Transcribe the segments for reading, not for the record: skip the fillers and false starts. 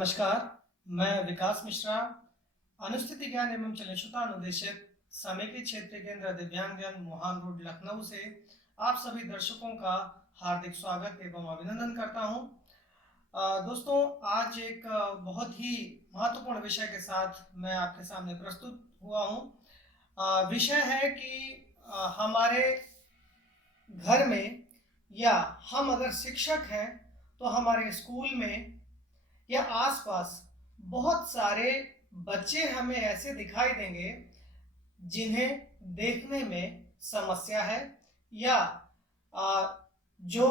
नमस्कार, मैं विकास मिश्रा, अनुस्थिति ज्ञान एवं चलिष्णुता अनुदेशक, समेकित क्षेत्र केंद्र दिव्यांगजन मुहान रोड लखनऊ से आप सभी दर्शकों का हार्दिक स्वागत एवं अभिनंदन करता हूं। दोस्तों, आज एक बहुत ही महत्वपूर्ण विषय के साथ मैं आपके सामने प्रस्तुत हुआ हूं। विषय है कि हमारे घर में या हम अगर शिक्षक हैं तो हमारे स्कूल में या आसपास बहुत सारे बच्चे हमें ऐसे दिखाई देंगे जिन्हें देखने में समस्या है या जो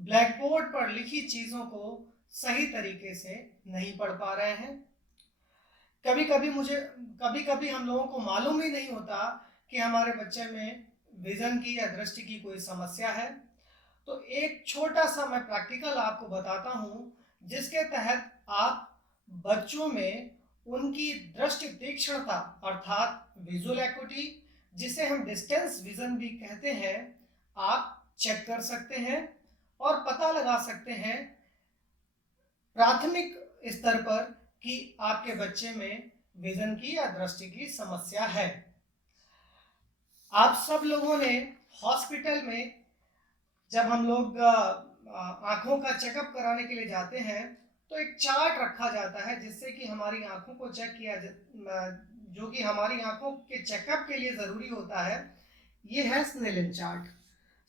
ब्लैक बोर्ड पर लिखी चीज़ों को सही तरीके से नहीं पढ़ पा रहे हैं। कभी कभी हम लोगों को मालूम ही नहीं होता कि हमारे बच्चे में विजन की या दृष्टि की कोई समस्या है। तो एक छोटा सा मैं प्रैक्टिकल आपको बताता हूँ जिसके तहत आप बच्चों में उनकी दृष्टि तीक्ष्णता अर्थात विजुअल एक्यूटी, जिसे हम डिस्टेंस विजन भी कहते हैं, आप चेक कर सकते हैं और पता लगा सकते हैं प्राथमिक स्तर पर कि आपके बच्चे में विजन की या दृष्टि की समस्या है। आप सब लोगों ने हॉस्पिटल में जब हम लोग आंखों का चेकअप कराने के लिए जाते हैं तो एक चार्ट रखा जाता है जिससे कि हमारी आंखों को चेक किया जो कि हमारी आंखों के चेकअप के लिए ज़रूरी होता है। ये है स्नेलन चार्ट।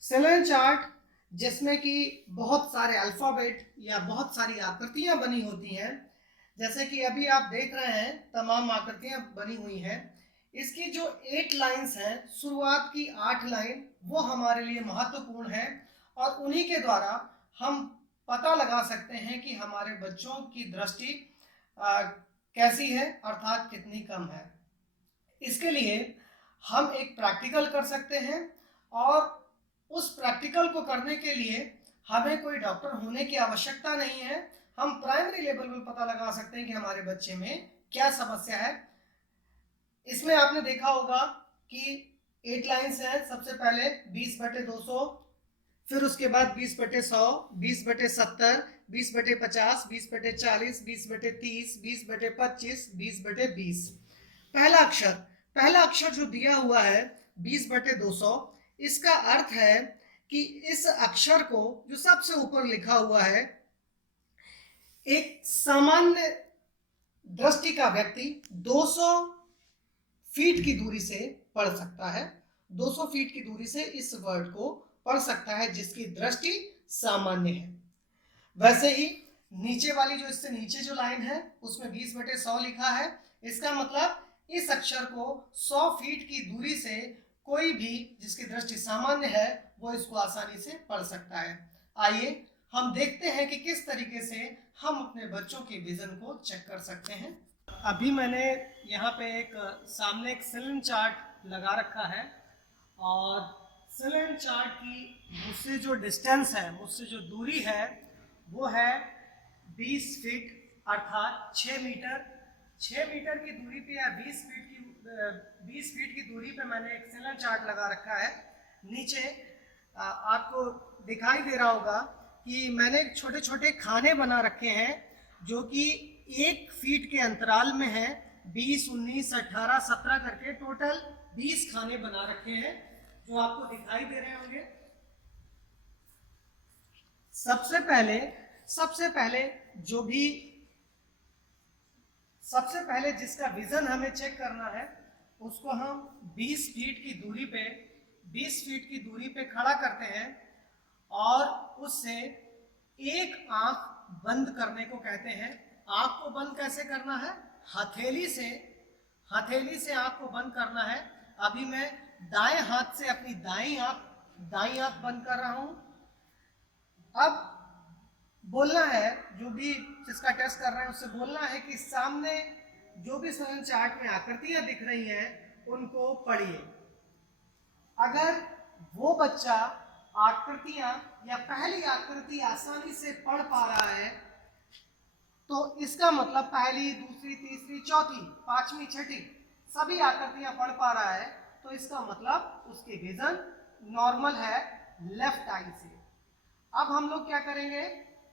स्नेलन चार्ट जिसमें कि बहुत सारे अल्फ़ाबेट या बहुत सारी आकृतियां बनी होती हैं, जैसे कि अभी आप देख रहे हैं तमाम आकृतियां बनी हुई हैं। इसकी जो 8 लाइंस हैं, शुरुआत की 8 लाइन वो हमारे लिए महत्वपूर्ण है और उन्हीं के द्वारा हम पता लगा सकते हैं कि हमारे बच्चों की दृष्टि कैसी है अर्थात कितनी कम है। इसके लिए हम एक प्रैक्टिकल कर सकते हैं और उस प्रैक्टिकल को करने के लिए हमें कोई डॉक्टर होने की आवश्यकता नहीं है। हम प्राइमरी लेवल पर पता लगा सकते हैं कि हमारे बच्चे में क्या समस्या है। इसमें आपने देखा होगा कि 8 लाइन्स हैं। सबसे पहले 20/200, फिर उसके बाद 20/100, 20/70, 20/50, 20/40, 20/30, 20/25, 20/20। पहला अक्षर जो दिया हुआ है 20/200, इसका अर्थ है कि इस अक्षर को जो सबसे ऊपर लिखा हुआ है, एक सामान्य दृष्टि का व्यक्ति 200 फीट की दूरी से पढ़ सकता है। 200 फीट की दूरी से इस वर्ड को पढ़ सकता है जिसकी दृष्टि सामान्य है। वैसे ही नीचे वाली जो इससे नीचे जो लाइन है उसमें 20/100 लिखा है। इसका मतलब इस अक्षर को 100 फीट की दूरी से कोई भी जिसकी दृष्टि सामान्य है वो इसको आसानी से पढ़ सकता है। आइए हम देखते हैं कि किस तरीके से हम अपने बच्चों की विजन को चेक कर सकते हैं। अभी मैंने यहाँ पे सामने एक स्नेलन चार्ट लगा रखा है और स्नेलन चार्ट की मुझसे जो डिस्टेंस है, मुझसे जो दूरी है वो है 20 फीट अर्थात 6 मीटर। 6 मीटर की दूरी पे या 20 फीट की दूरी पे मैंने एक स्नेलन चार्ट लगा रखा है। नीचे आपको दिखाई दे रहा होगा कि मैंने छोटे छोटे खाने बना रखे हैं जो कि 1 फीट के अंतराल में है। 20, 19, 18, 17 करके टोटल 20 खाने बना रखे हैं जो आपको दिखाई दे रहे होंगे। सबसे पहले जिसका विजन हमें चेक करना है उसको हम 20 फीट की दूरी पे खड़ा करते हैं और उससे एक आंख बंद करने को कहते हैं। आंख को बंद कैसे करना है? हथेली से आंख को बंद करना है। अभी मैं दाएं हाथ से अपनी दाईं आंख बंद कर रहा हूं। अब बोलना है, जो भी जिसका टेस्ट कर रहे हैं उससे बोलना है कि सामने जो भी स्नेलन चार्ट में आकृतियां दिख रही हैं उनको पढ़िए। अगर वो बच्चा आकृतियां या पहली आकृति आसानी से पढ़ पा रहा है तो इसका मतलब पहली, दूसरी, तीसरी, चौथी, पांचवी, छठी सभी आकृतियां पढ़ पा रहा है तो इसका मतलब उसकी विजन नॉर्मल है लेफ्ट आई से। अब हम लोग क्या करेंगे,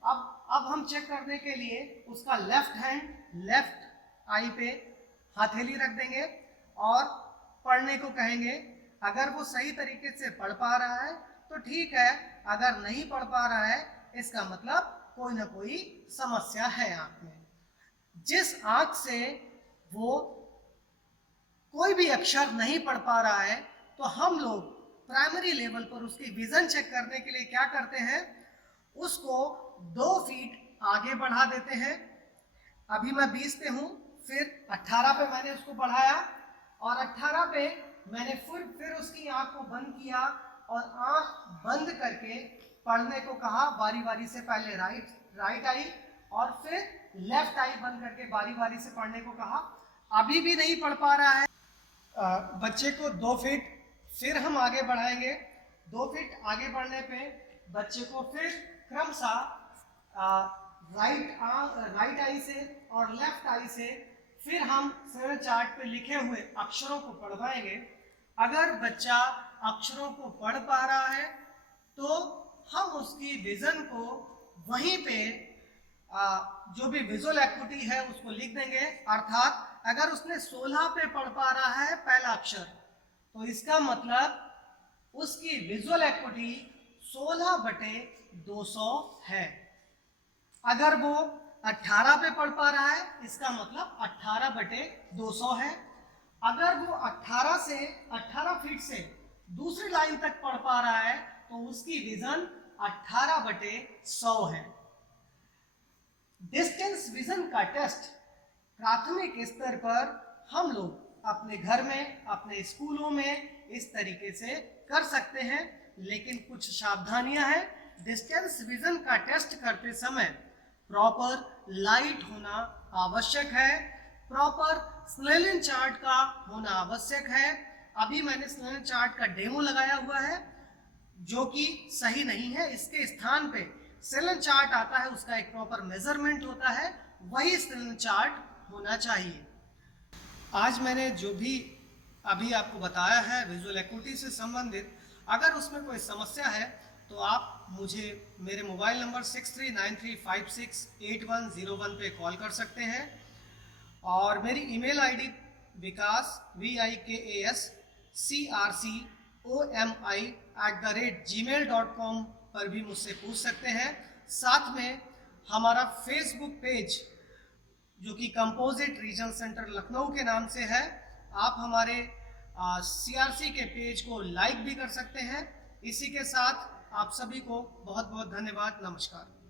अब हम चेक करने के लिए उसका लेफ्ट आई पे हथेली रख देंगे और पढ़ने को कहेंगे। अगर वो सही तरीके से पढ़ पा रहा है तो ठीक है, अगर नहीं पढ़ पा रहा है इसका मतलब कोई ना कोई समस्या है आंख में। जिस आंख से वो कोई भी अक्षर नहीं पढ़ पा रहा है तो हम लोग प्राइमरी लेवल पर उसकी विजन चेक करने के लिए क्या करते हैं, उसको 2 फीट आगे बढ़ा देते हैं। अभी मैं 20 पे हूँ, फिर 18 पे मैंने उसको बढ़ाया और 18 पे मैंने फिर उसकी आंख को बंद किया और आंख बंद करके पढ़ने को कहा बारी बारी से। पहले राइट आई और फिर लेफ्ट आई बंद करके बारी बारी से पढ़ने को कहा। अभी भी नहीं पढ़ पा रहा है, बच्चे को 2 फीट फिर हम आगे बढ़ाएंगे। 2 फीट आगे बढ़ने पे बच्चे को फिर क्रमशः राइट आई से और लेफ्ट आई से फिर हम सरल चार्ट पे लिखे हुए अक्षरों को पढ़वाएंगे। अगर बच्चा अक्षरों को पढ़ पा रहा है तो हम उसकी विजन को वहीं पे जो भी विजुअल एक्टिविटी है उसको लिख देंगे। अर्थात अगर उसने 16 पे पढ़ पा रहा है पहला अक्षर, तो इसका मतलब उसकी विजुअल एक्टिविटी 16/200 है। अगर वो 18 पे पढ़ पा रहा है इसका मतलब 18/200 है। अगर वो 18 फीट से दूसरी लाइन तक पढ़ पा रहा है तो उसकी विजन 18/100 है। डिस्टेंस विजन का टेस्ट प्राथमिक स्तर पर हम लोग अपने घर में, अपने स्कूलों में इस तरीके से कर सकते हैं, लेकिन कुछ सावधानियां हैं। डिस्टेंस विजन का टेस्ट करते समय प्रॉपर लाइट होना आवश्यक है, प्रॉपर स्नेलिन चार्ट का होना आवश्यक है। अभी मैंने स्नेलिन चार्ट का डेमो लगाया हुआ है जो कि सही नहीं है। इसके स्थान पे स्नेलिन चार्ट आता है, उसका एक प्रॉपर मेजरमेंट होता है, वही स्नेलिन चार्ट होना चाहिए। आज मैंने जो भी अभी आपको बताया है विजुअल एक्टिविटी से संबंधित, अगर उसमें कोई समस्या है तो आप मुझे मेरे मोबाइल नंबर 6393568101 पे कॉल कर सकते हैं और मेरी ईमेल आईडी vikasvrcomI@gmail.com पर भी मुझसे पूछ सकते हैं। साथ में हमारा फेसबुक पेज जो कि कंपोजिट रीजनल सेंटर लखनऊ के नाम से है, आप हमारे CRC के पेज को लाइक भी कर सकते हैं। इसी के साथ आप सभी को बहुत बहुत धन्यवाद। नमस्कार।